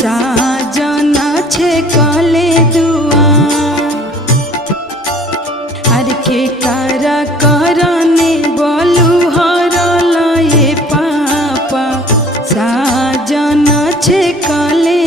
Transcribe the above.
साजन छे कले दुआर आर के कारा करने बोलू हरल ये पापा साजन छे कले